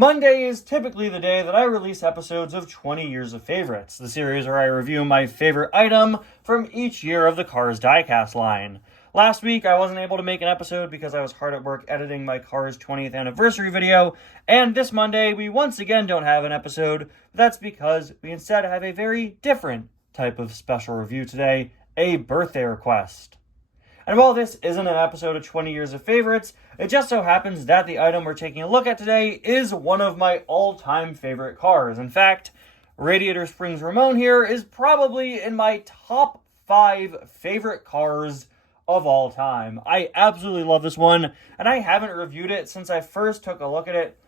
Monday is typically the day that I release episodes of 20 Years of Favorites, the series where I review my favorite item from each year of the Cars diecast line. Last week, I wasn't able to make an episode because I was hard at work editing my Cars 20th anniversary video, and this Monday, we once again don't have an episode. That's because we instead have a very different type of special review today, a birthday request. And while this isn't an episode of 20 Years of Favorites, it just so happens that the item we're taking a look at today is one of my all-time favorite cars. In fact, Radiator Springs Ramone here is probably in my top 5 favorite cars of all time. I absolutely love this one, and I haven't reviewed it since I first took a look at it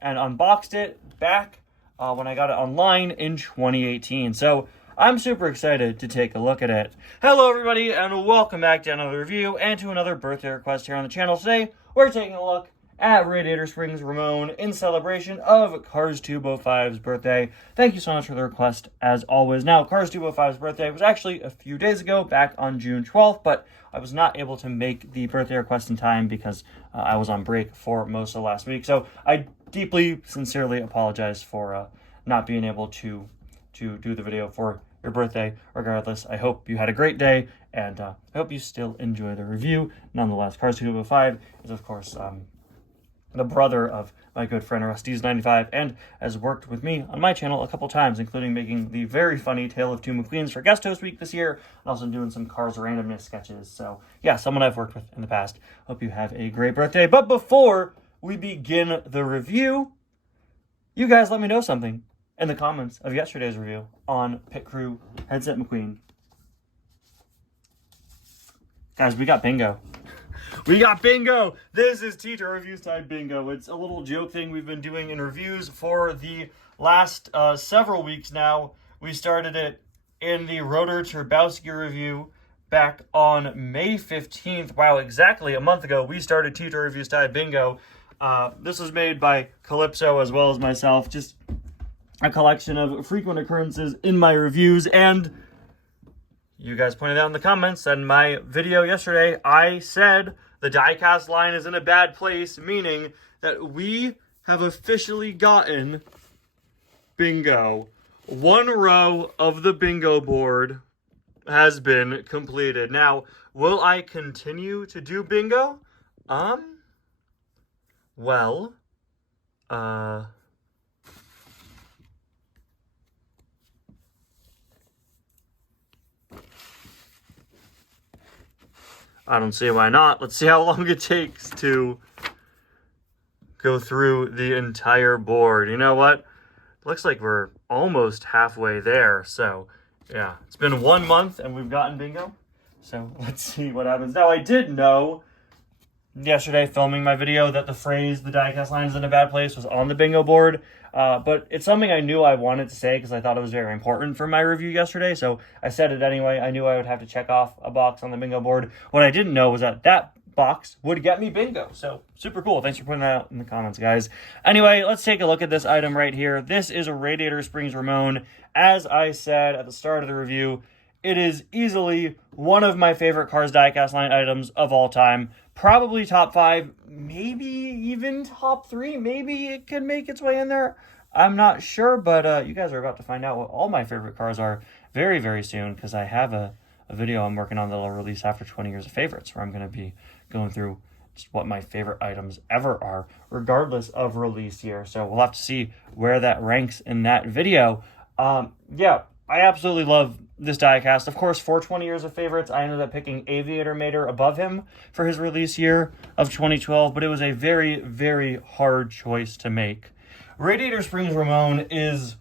and unboxed it back when I got it online in 2018. So I'm super excited to take a look at it. Hello everybody, and welcome back to another review and to another birthday request here on the channel. Today, we're taking a look at Radiator Springs Ramone in celebration of Cars 205's birthday. Thank you so much for the request, as always. Now, Cars 205's birthday was actually a few days ago, back on June 12th, but I was not able to make the birthday request in time because I was on break for most of last week. So I deeply, sincerely apologize for not being able to do the video for your birthday. Regardless, I hope you had a great day, and I hope you still enjoy the review. Nonetheless, Cars 205 is, of course, the brother of my good friend Rusty's95, and has worked with me on my channel a couple times, including making the very funny Tale of Two McQueens for Guest Host Week this year, and also doing some Cars randomness sketches. So, yeah, someone I've worked with in the past. Hope you have a great birthday. But before we begin the review, you guys let me know something in the comments of yesterday's review on Pit Crew Headset McQueen. Guys, we got bingo. We got bingo! This is Teacher Reviews Time Bingo. It's a little joke thing we've been doing in reviews for the last several weeks now. We started it in the Rotor Turbowski review back on May 15th. Wow, exactly a month ago, we started Teacher Reviews Time Bingo. This was made by Calypso as well as myself. Just a collection of frequent occurrences in my reviews, and you guys pointed out in the comments that in my video yesterday, I said the diecast line is in a bad place, meaning that we have officially gotten bingo. One row of the bingo board has been completed. Now, will I continue to do bingo? I don't see why not. Let's see how long it takes to go through the entire board. You know what? Looks like we're almost halfway there. So, yeah. It's been 1 month and we've gotten bingo. So, let's see what happens. Now, I did know yesterday filming my video that the phrase, the diecast line is in a bad place, was on the bingo board. But it's something I knew I wanted to say because I thought it was very important for my review yesterday. So I said it anyway. I knew I would have to check off a box on the bingo board. What I didn't know was that that box would get me bingo. So super cool. Thanks for putting that out in the comments, guys. Anyway, let's take a look at this item right here. This is a Radiator Springs Ramone. As I said at the start of the review, it is easily one of my favorite Cars diecast line items of all time. Probably top 5, maybe even top 3. Maybe it could make its way in there. I'm not sure, but you guys are about to find out what all my favorite cars are very, very soon, because I have a video I'm working on that I'll release after 20 Years of Favorites, where I'm going to be going through just what my favorite items ever are, regardless of release year. So we'll have to see where that ranks in that video. Yeah, I absolutely love this diecast. Of course, for 20 Years of Favorites, I ended up picking Aviator Mater above him for his release year of 2012, but it was a very, very hard choice to make. Radiator Springs Ramone is,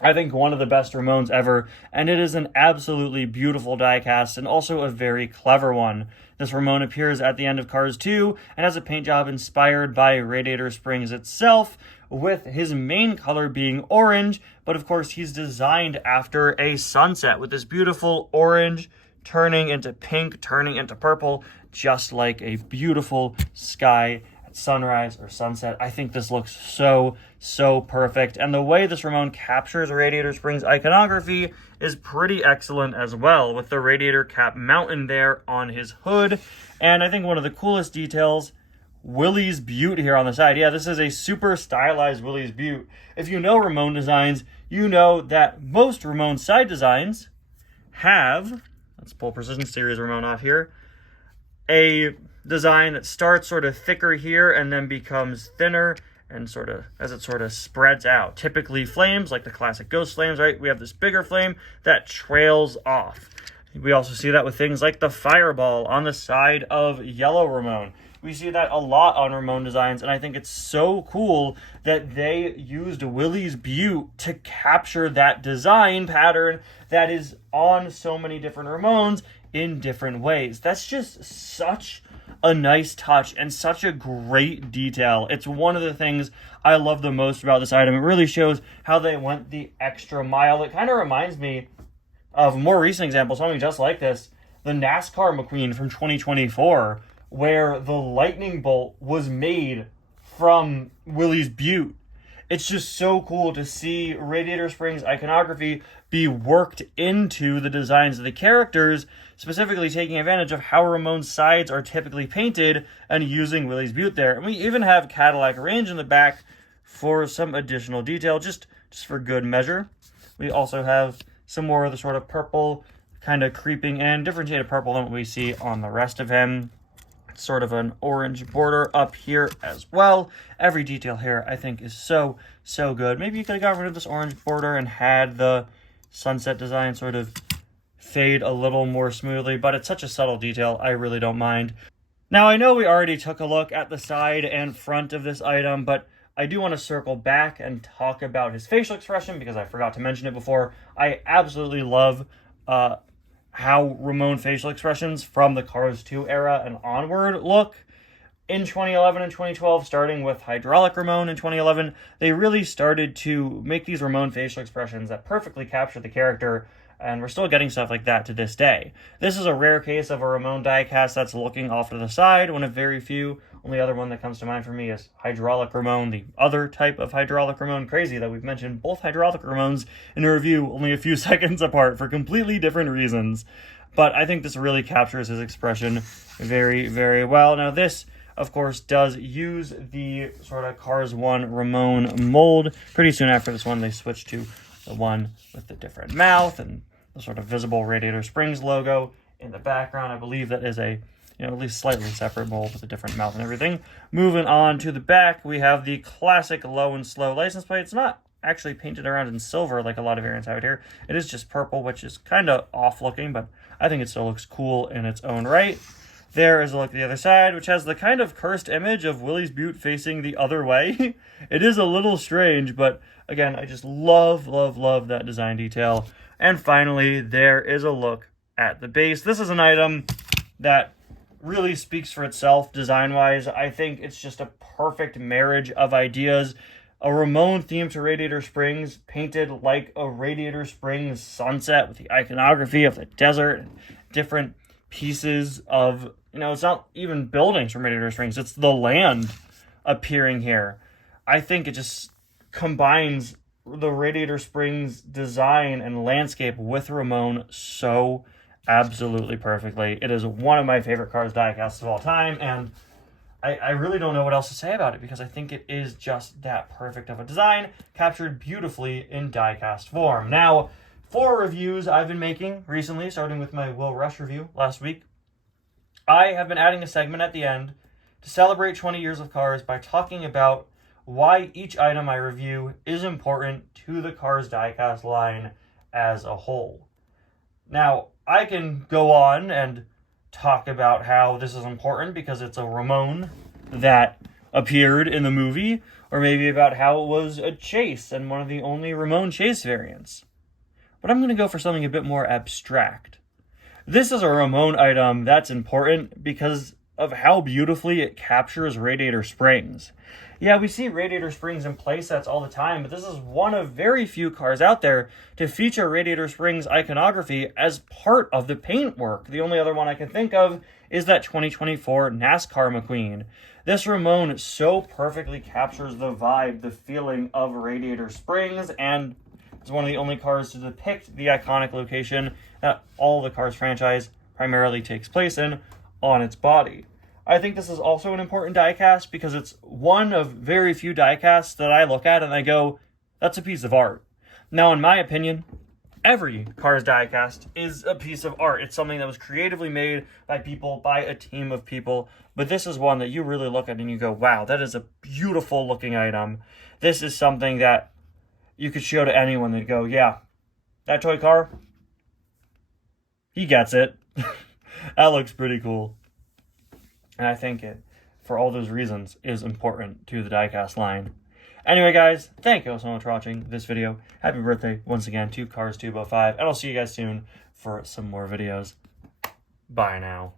I think, one of the best Ramones ever, and it is an absolutely beautiful diecast and also a very clever one. This Ramone appears at the end of Cars 2 and has a paint job inspired by Radiator Springs itself, with his main color being orange, but of course he's designed after a sunset with this beautiful orange turning into pink, turning into purple, just like a beautiful sky at sunrise or sunset. I think this looks so perfect, and the way this Ramone captures Radiator Springs iconography is pretty excellent as well, with the Radiator Cap Mountain there on his hood. And I think one of the coolest details Willys Butte here on the side. Yeah, this is a super stylized Willys Butte. If you know Ramone designs, you know that most Ramone side designs have, let's pull Precision Series Ramone off here, a design that starts sort of thicker here and then becomes thinner and sort of as it sort of spreads out. Typically flames, like the classic Ghost flames, right? We have this bigger flame that trails off. We also see that with things like the Fireball on the side of Yellow Ramone. We see that a lot on Ramone designs, and I think it's so cool that they used Willys Butte to capture that design pattern that is on so many different Ramones in different ways. That's just such a nice touch and such a great detail. It's one of the things I love the most about this item. It really shows how they went the extra mile. It kind of reminds me of a more recent example, something just like this, the NASCAR McQueen from 2024, where the lightning bolt was made from Willys Butte. It's just so cool to see Radiator Springs iconography be worked into the designs of the characters, specifically taking advantage of how Ramone's sides are typically painted and using Willys Butte there. And we even have Cadillac Range in the back for some additional detail, just for good measure. We also have some more of the sort of purple kind of creeping in, different shade of purple than what we see on the rest of him. Sort of an orange border up here as well. Every detail here I think is so good. Maybe you could have got rid of this orange border and had the sunset design sort of fade a little more smoothly, but it's such a subtle detail, I really don't mind. Now, I know we already took a look at the side and front of this item, but I do want to circle back and talk about his facial expression because I forgot to mention it before. I absolutely love how Ramone facial expressions from the Cars 2 era and onward look. In 2011 and 2012, starting with Hydraulic Ramone in 2011, they really started to make these Ramone facial expressions that perfectly capture the character, and we're still getting stuff like that to this day. This is a rare case of a Ramone diecast that's looking off to the side, one of very few. Only other one that comes to mind for me is Hydraulic Ramone, the other type of Hydraulic Ramone. Crazy that we've mentioned both Hydraulic Ramones in a review only a few seconds apart for completely different reasons. But I think this really captures his expression very, very well. Now this, of course, does use the sort of Cars 1 Ramone mold. Pretty soon after this one, they switched to the one with the different mouth and the sort of visible Radiator Springs logo in the background. I believe that is a at least slightly separate mold with a different mouth and everything. Moving on to the back, we have the classic low and slow license plate. It's not actually painted around in silver like a lot of variants have it here. It is just purple, which is kind of off looking, but I think it still looks cool in its own right. There is a look at the other side, which has the kind of cursed image of Willys Butte facing the other way. It is a little strange, but again, I just love that design detail. And finally, there is a look at the base. This is an item that really speaks for itself design-wise. I think it's just a perfect marriage of ideas. A Ramone theme to Radiator Springs, painted like a Radiator Springs sunset with the iconography of the desert and different pieces of, it's not even buildings from Radiator Springs, it's the land appearing here. I think it just combines the Radiator Springs design and landscape with Ramone so absolutely perfectly. It is one of my favorite Cars diecasts of all time, and I really don't know what else to say about it because I think it is just that perfect of a design, captured beautifully in diecast form. Now, for reviews I've been making recently, starting with my Will Rush review last week, I have been adding a segment at the end to celebrate 20 years of Cars by talking about why each item I review is important to the Cars diecast line as a whole. Now, I can go on and talk about how this is important because it's a Ramone that appeared in the movie, or maybe about how it was a chase and one of the only Ramone chase variants. But I'm going to go for something a bit more abstract. This is a Ramone item that's important because of how beautifully it captures Radiator Springs. Yeah, we see Radiator Springs in playsets all the time, but this is one of very few cars out there to feature Radiator Springs iconography as part of the paintwork. The only other one I can think of is that 2024 NASCAR McQueen. This Ramone so perfectly captures the vibe, the feeling of Radiator Springs, and is one of the only cars to depict the iconic location that all the Cars franchise primarily takes place in on its body. I think this is also an important diecast because it's one of very few diecasts that I look at and I go, that's a piece of art. Now, in my opinion, every Cars diecast is a piece of art. It's something that was creatively made by people, by a team of people. But this is one that you really look at and you go, wow, that is a beautiful looking item. This is something that you could show to anyone and go, yeah, that toy car, he gets it. That looks pretty cool. And I think it, for all those reasons, is important to the diecast line. Anyway, guys, thank you so much for watching this video. Happy birthday once again to Cars 205, and I'll see you guys soon for some more videos. Bye now.